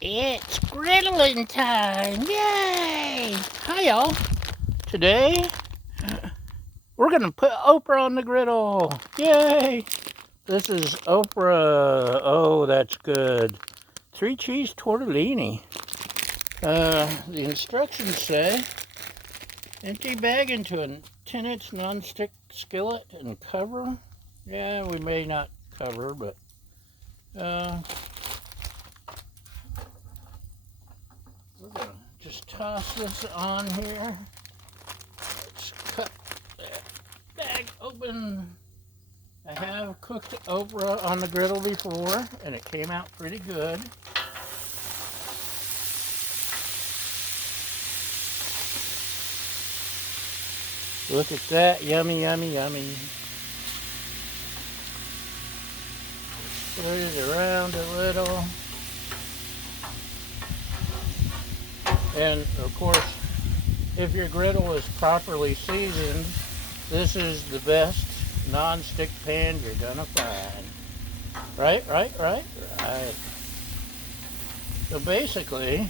It's griddling time! Yay! Hi, y'all. Today, we're gonna put Oprah on the griddle. Yay! This is Oprah. Oh, that's good. 3-cheese tortellini. The instructions say empty bag into a 10-inch non-stick skillet and cover. Yeah, we may not cover, but we're gonna just toss this on here. Let's cut that bag open. I have cooked Oprah on the griddle before, and it came out pretty good. Look at that, yummy, yummy, yummy. Put it around a little. And of course, if your griddle is properly seasoned, this is the best non-stick pan you're gonna find. Right. So basically,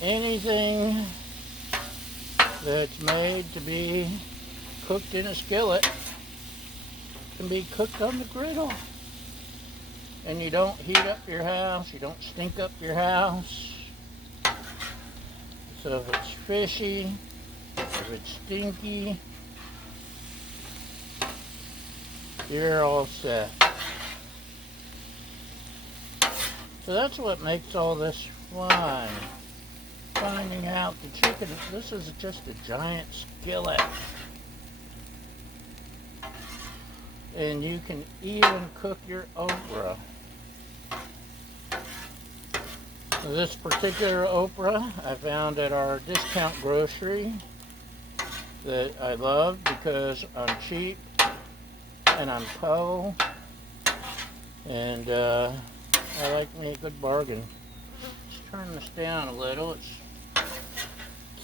anything that's made to be cooked in a skillet can be cooked on the griddle. And you don't heat up your house, you don't stink up your house. So if it's fishy, if it's stinky, you're all set. So that's what makes all this fun. Finding out the chicken. This is just a giant skillet. And you can even cook your Oprah. This particular Oprah I found at our discount grocery that I love because I'm cheap and I'm po, and I like me a good bargain. Let's turn this down a little. It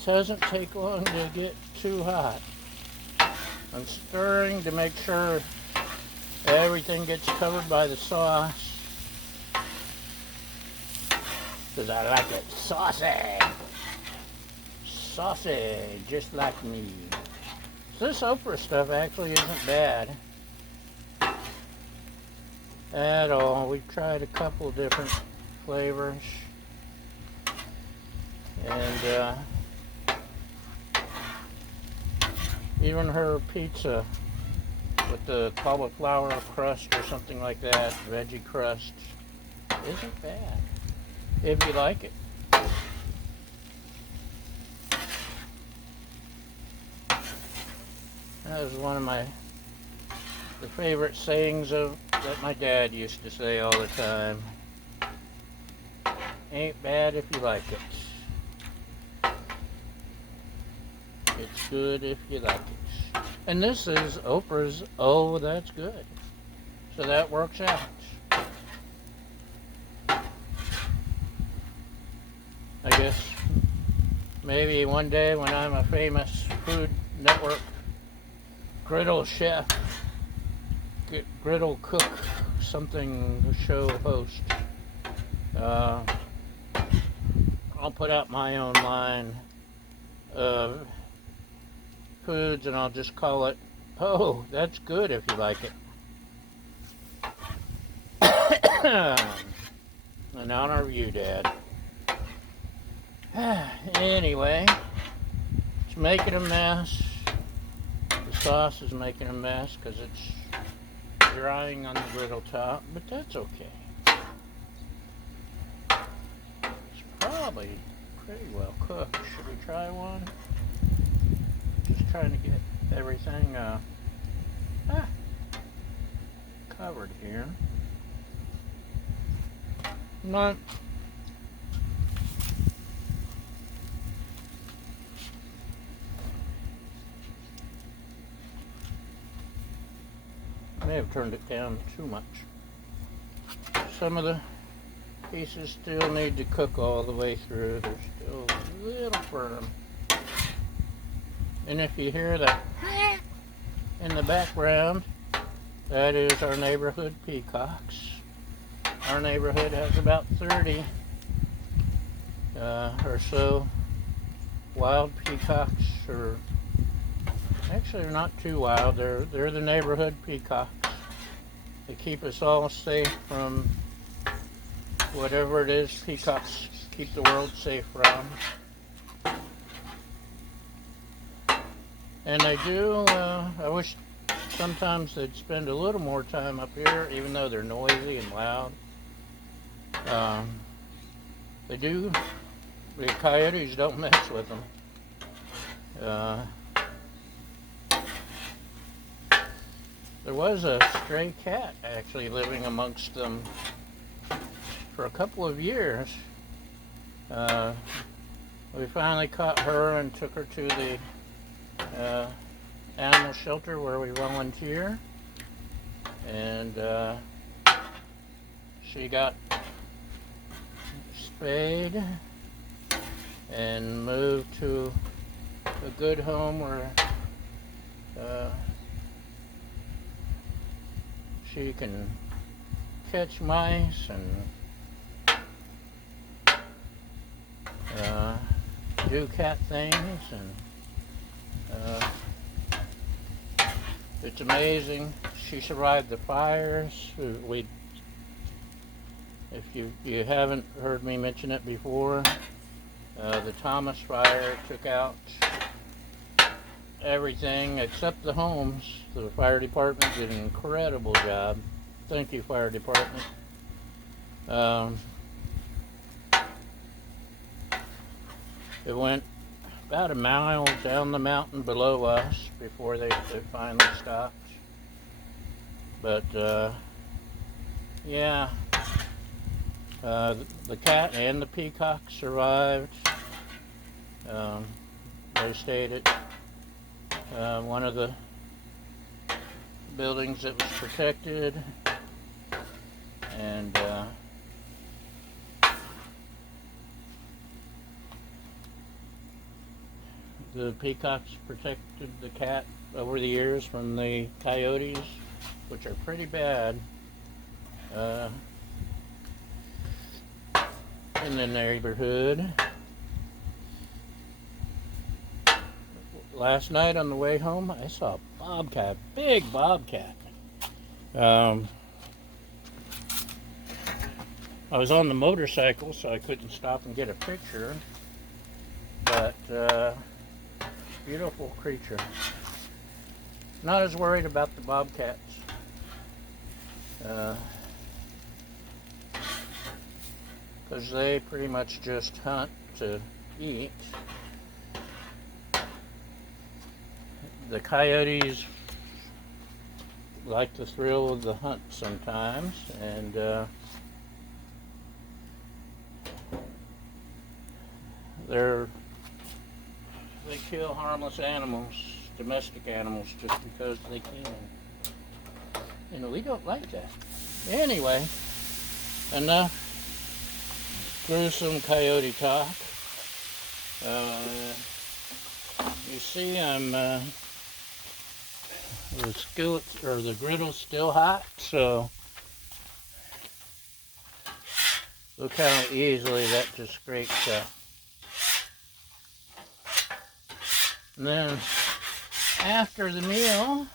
doesn't take long to get too hot. I'm stirring to make sure everything gets covered by the sauce, because I like it saucy. Saucy, just like me. So this Oprah stuff actually isn't bad at all. We've tried a couple different flavors, and even her pizza with the cauliflower crust or something like that, veggie crust, isn't bad if you like it. That was one of the favorite sayings that my dad used to say all the time. Ain't bad if you like it. It's good if you like it. And this is Oprah's Oh, That's Good. So that works out. I guess maybe one day when I'm a famous Food Network griddle chef, griddle cook, something show host, I'll put out my own line of foods, and I'll just call it, Oh, That's Good if you like it. In honor of you, Dad. Anyway, it's making a mess. The sauce is making a mess because it's drying on the griddle top, but that's okay. It's probably pretty well cooked. Should we try one? Just trying to get everything covered here. Not I may have turned it down too much. Some of the pieces still need to cook all the way through. They're still a little firm. And if you hear that in the background, that is our neighborhood peacocks. our neighborhood has about 30 or so wild peacocks. Or actually, they're not too wild. They're the neighborhood peacocks. They keep us all safe from whatever it is peacocks keep the world safe from. And they do. I wish sometimes they'd spend a little more time up here, even though they're noisy and loud. They do. The coyotes don't mess with them. There was a stray cat actually living amongst them for a couple of years. We finally caught her and took her to the animal shelter where we volunteer, and she got spayed and moved to a good home where she can catch mice and do cat things, and it's amazing. She survived the fires. If you haven't heard me mention it before, the Thomas fire took out everything except the homes. The fire department did an incredible job. Thank you, fire department. It went about a mile down the mountain below us before they finally stopped. But yeah, the cat and the peacock survived. They stayed at one of the buildings that was protected, and the peacocks protected the cat over the years from the coyotes, which are pretty bad in the neighborhood. Last night on the way home, I saw a bobcat, big bobcat. I was on the motorcycle, so I couldn't stop and get a picture, but beautiful creature. Not as worried about the bobcats. Because they pretty much just hunt to eat. The coyotes like the thrill of the hunt sometimes, and they kill harmless animals, domestic animals, just because they can. You know, we don't like that. Anyway, enough gruesome coyote talk. You see, I'm the skillet or the griddle's still hot, so look how easily that just scrapes up. And then after the meal,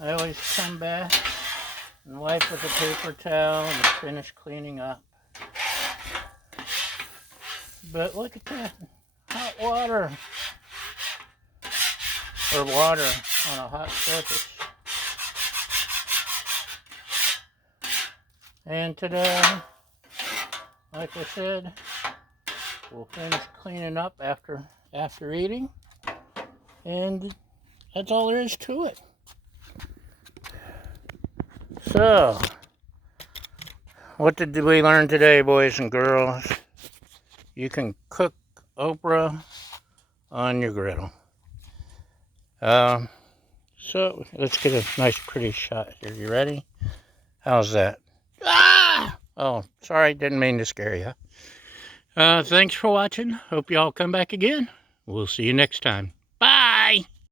I always come back and wipe with a paper towel and finish cleaning up. But look at that, hot water, or water on a hot surface. And today, like I said, we'll finish cleaning up after eating, and that's all there is to it. So, what did we learn today, boys and girls? You can cook Oprah on your griddle. So let's get a nice pretty shot here. You ready? How's that? Ah! Oh, sorry, didn't mean to scare you. Thanks for watching. Hope y'all come back again. We'll see you next time. Bye!